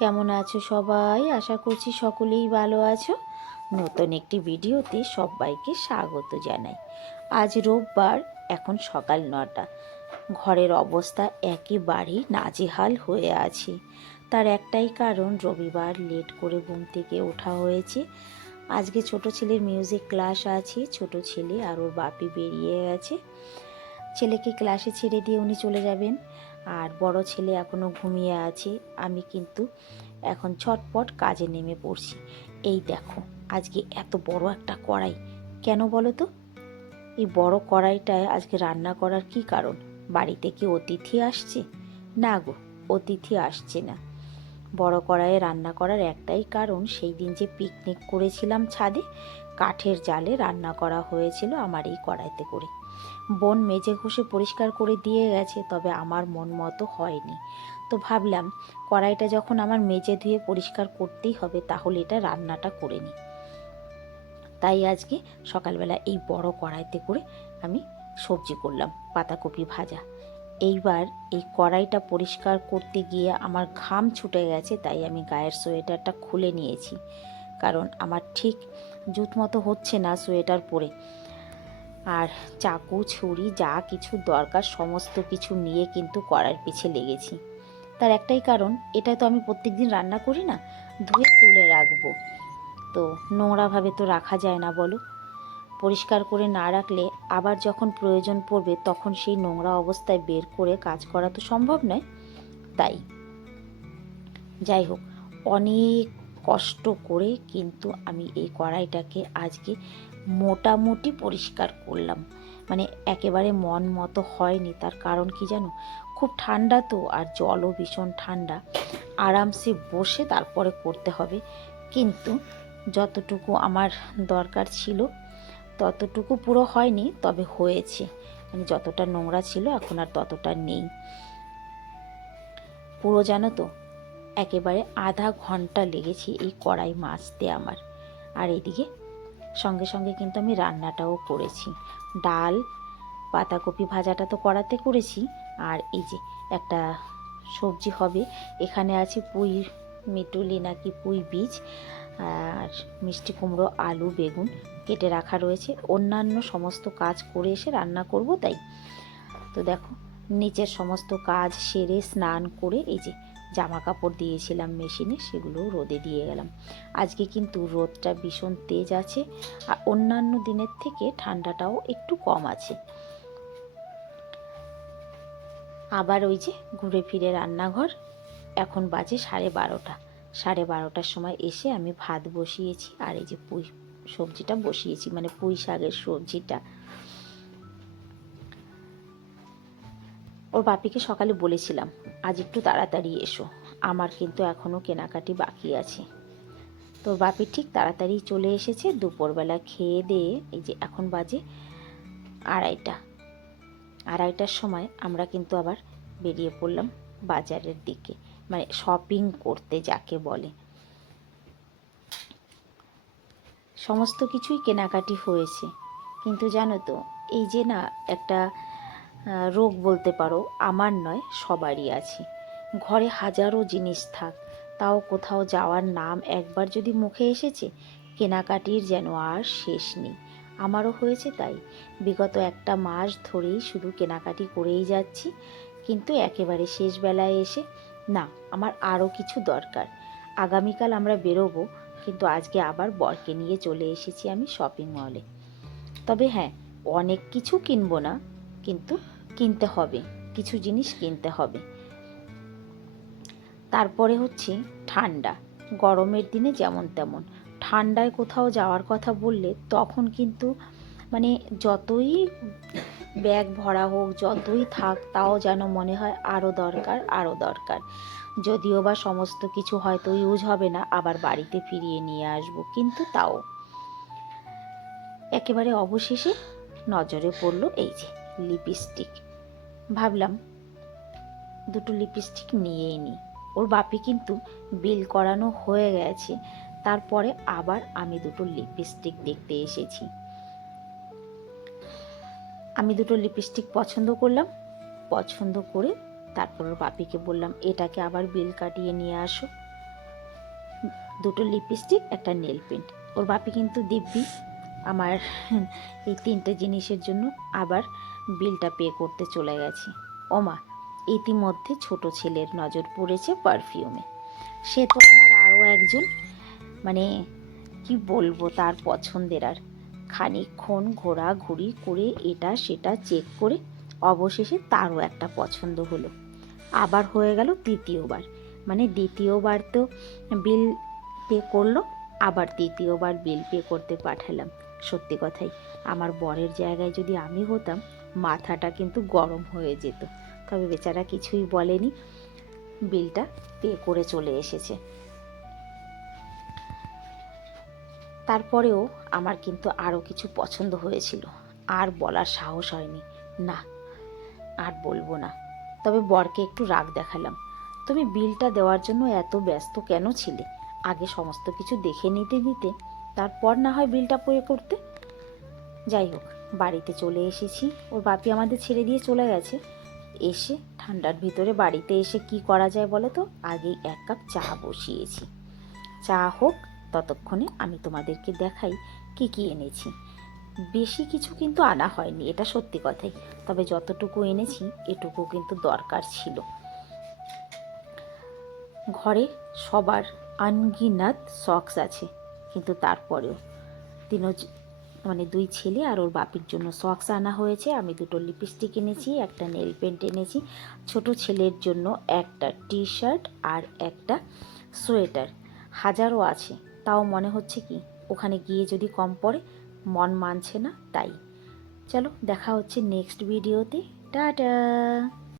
কেমন আছো সবাই? আশা করছি সকলেই ভালো আছো। নতুন একটি ভিডিওতে সবাইকে স্বাগত জানাই। আজ রোববার, এখন সকাল 9টা। ঘরের অবস্থা একেবারেই নাজেহাল হয়ে আছে। তার একটাই কারণ, রবিবার লেট করে ঘুম থেকে ওঠা হয়েছে। আজকে ছোট ছেলের মিউজিক ক্লাস আছে। ছোট ছেলে আর ওর বাপি বেরিয়ে গেছে। ছেলেকে ক্লাসে ছেড়ে দিয়ে উনি চলে যাবেন, আর বড় ছেলে এখনও ঘুমিয়ে আছে। আমি কিন্তু এখন ছটপট কাজে নেমে পড়ছি। এই দেখো, আজকে এত বড় একটা কড়াই, কেন বলো তো? এই বড় কড়াইটায় আজকে রান্না করার কি কারণ? বাড়িতে কি অতিথি আসছে? না গো, অতিথি আসছে না। বড় কড়াইয়ে রান্না করার একটাই কারণ, সেই দিন যে পিকনিক করেছিলাম ছাদে, কাঠের জালে রান্না করা হয়েছিল আমার এই কড়াইতে করে। বোন মেজে ঘষে পরিষ্কার করে দিয়ে গেছে, তবে আমার মন মতো হয়নি। তো ভাবলাম, কড়াইটা যখন আমার মেজে ধুয়ে পরিষ্কার করতেই হবে, তাহলে এটা রান্নাটা করে নিই। তাই আজকে সকালবেলা এই বড় কড়াইতে করে আমি সবজি করলাম, পাতাকপি ভাজা। এইবার এই কড়াইটা পরিষ্কার করতে গিয়ে আমার ঘাম ছুটে গেছে, তাই আমি গায়ের সোয়েটারটা খুলে নিয়েছি। কারণ আমার ঠিক জুত মতো হচ্ছে না সোয়েটার পরে। আর চাকু ছুরি যা কিছু দরকার সমস্ত কিছু নিয়ে কিন্তু কড়াইয়ের পিছে লেগেছি। তার একটাই কারণ, এটা তো আমি প্রত্যেকদিন রান্না করি না, ধুয়ে তুলে রাখবো। তো নোংরাভাবে তো রাখা যায় না বলো। পরিষ্কার করে না রাখলে আবার যখন প্রয়োজন পড়বে তখন সেই নোংরা অবস্থায় বের করে কাজ করা তো সম্ভব নয়। তাই যাই হোক, অনেক কষ্ট করে কিন্তু আমি এই কড়াইটাকে আজকে মোটামুটি পরিষ্কার করলাম। মানে একেবারে মন মতো হয়নি। তার কারণ কি জানো? খুব ঠান্ডা তো, আর জলও ভীষণ ঠান্ডা। আরামসে বসে তারপরে করতে হবে। কিন্তু যতটুকু আমার দরকার ছিল ততটুকু পুরো হয়নি, তবে হয়েছে। মানে যতটা নোংরা ছিল এখন আর ততটা নেই। পুরো জানো তো, একেবারে আধা ঘন্টা লেগেছে এই কড়াই মাজতে আমার। আর এদিকে সঙ্গে সঙ্গে কিন্তু আমি রান্নাটাও করেছি। ডাল, পাতাকপি ভাজাটা তো কড়াতে করেছি, আর এই যে একটা সবজি হবে। এখানে আছে পুঁই মিটুলি নাকি পুঁই বীজ, আর মিষ্টি কুমড়ো, আলু, বেগুন কেটে রাখা রয়েছে। অন্যান্য সমস্ত কাজ করে এসে রান্না করব তাই। তো দেখো, নিচের সমস্ত কাজ সেরে স্নান করে এই যে জামা কাপড় দিয়েছিলাম মেশিনে, সেগুলো রোদে দিয়ে গেলাম। আজকে কিন্তু রোদটা ভীষণ তেজ আছে, আর অন্যান্য দিনের থেকে ঠান্ডাটাও একটু কম আছে। আবার ওই যে ঘুরে ফিরে রান্নাঘর। এখন বাজে 12:30। 12:30টার সময় এসে আমি ভাত বসিয়েছি, আর এই যে পুঁই সবজিটা বসিয়েছি, মানে পুঁই শাকের সবজিটা। ওর বাপিকে সকালে বলেছিলাম আজ একটু তাড়াতাড়ি এসো, আমার কিন্তু এখনও কেনাকাটি বাকি আছে। তোর বাপি ঠিক তাড়াতাড়ি চলে এসেছে। দুপুরবেলা খেয়ে দিয়ে এই যে এখন বাজে 2:30। 2:30টার সময় আমরা কিন্তু আবার বেরিয়ে পড়লাম বাজারের দিকে, মানে শপিং করতে যাকে বলে। সমস্ত কিছুই কেনাকাটি হয়েছে, কিন্তু জানো তো, এই যে না একটা রোগ বলতে পারো, আমার নয় সবারই আছে। ঘরে হাজারো জিনিস থাক, তাও কোথাও যাওয়ার নাম একবার যদি মুখে এসেছে, কেনাকাটির যেন আর শেষ নেই। আমারও হয়েছে তাই। বিগত একটা মাস ধরেই শুধু কেনাকাটি করেই যাচ্ছি, কিন্তু একেবারে শেষ বেলায় এসে না, আমার আরও কিছু দরকার। আগামীকাল আমরা বেরোবো, কিন্তু আজকে আবার বরকে নিয়ে চলে এসেছি আমি শপিং মলে। তবে হ্যাঁ, অনেক কিছু কিনবো না, কিন্তু কিনতে হবে, কিছু জিনিস কিনতে হবে। তারপরে হচ্ছে ঠান্ডা। গরমের দিনে যেমন তেমন, ঠান্ডায় কোথাও যাওয়ার কথা বললে তখন কিন্তু মানে যতই ব্যাগ ভরা হোক, যতই থাক, তাও যেন মনে হয় আরও দরকার, আরও দরকার। যদিও বা সমস্ত কিছু হয়তো ইউজ হবে না, আবার বাড়িতে ফিরিয়ে নিয়ে আসবো, কিন্তু তাও। একেবারে অবশেষে নজরে পড়লো এই যে লিপস্টিক। ভাবলাম দুটো লিপস্টিক নিয়েই নিই। ওর বাপি কিন্তু বিল করানো হয়ে গেছে, তারপরে আবার আমি দুটো লিপস্টিক দেখতে এসেছি। আমি দুটো লিপস্টিক পছন্দ করলাম। পছন্দ করে তারপর ওর বাপিকে বললাম এটাকে আবার বিল কাটিয়ে নিয়ে আসো। দুটো লিপস্টিক, একটা নেল পেন্ট। ওর বাপি কিন্তু দিব্যি আমার এই 3টে জিনিসের জন্য আবার বিলটা পে করতে চলে গেছে। ওমা, ইতিমধ্যে ছোট ছেলের নজর পড়েছে পারফিউমে। সে তো আমার আরও একজন, মানে কি বলবো, তার পছন্দের। আর খানিকক্ষণ ঘোরাঘুরি করে এটা সেটা চেক করে অবশেষে তারও একটা পছন্দ হলো। আবার হয়ে গেল তৃতীয়বার, মানে দ্বিতীয়বার তো বিল পে করলো, আবার তৃতীয়বার বিল পে করতে পাঠালাম। সত্যি কথাই, আমার বরের জায়গায় যদি আমি হতাম, মাথাটা কিন্তু গরম হয়ে যেত। তবে বেচারা কিছুই বলেনি, বিলটা পে করে চলে এসেছে। তারপরেও আমার কিন্তু আরও কিছু পছন্দ হয়েছিল, আর বলার সাহস হয়নি, না আর বলবো না। তবে বরকে একটু রাগ দেখালাম, তুমি বিলটা দেওয়ার জন্য এত ব্যস্ত কেন ছিলে? আগে সমস্ত কিছু দেখে নিতে তারপর না হয় বিলটা পে করতে। যাই হোক, বাড়িতে চলে এসেছি, ওর বাপি আমাদের ছেড়ে দিয়ে চলে গেছে। এসে ঠান্ডার ভিতরে বাড়িতে এসে কি করা যায় বলো তো, আগেই 1 কাপ চা বসিয়েছি। চা হোক, ততক্ষণে আমি তোমাদেরকে দেখাই কি কি এনেছি। বেশি কিছু কিন্তু আনা হয়নি, এটা সত্যি কথাই, তবে যতটুকু এনেছি এটুকু কিন্তু দরকার ছিল। ঘরে সবার আনগিনাত সক্স আছে, কিন্তু তারপরেও মানে 2 ছেলে আর ওর বাপির জন্য সক্স আনা হয়েছে। আমি 2টো লিপস্টিক এনেছি, একটা নেল পেন্ট এনেছি। ছোট ছেলের জন্য একটা টি শার্ট আর একটা সোয়েটার। হাজারও আছে, তাও মনে হচ্ছে কি ওখানে গিয়ে যদি কম পড়ে, মন মানছে না। তাই চলো, দেখা হচ্ছে নেক্সট ভিডিওতে। টাটা।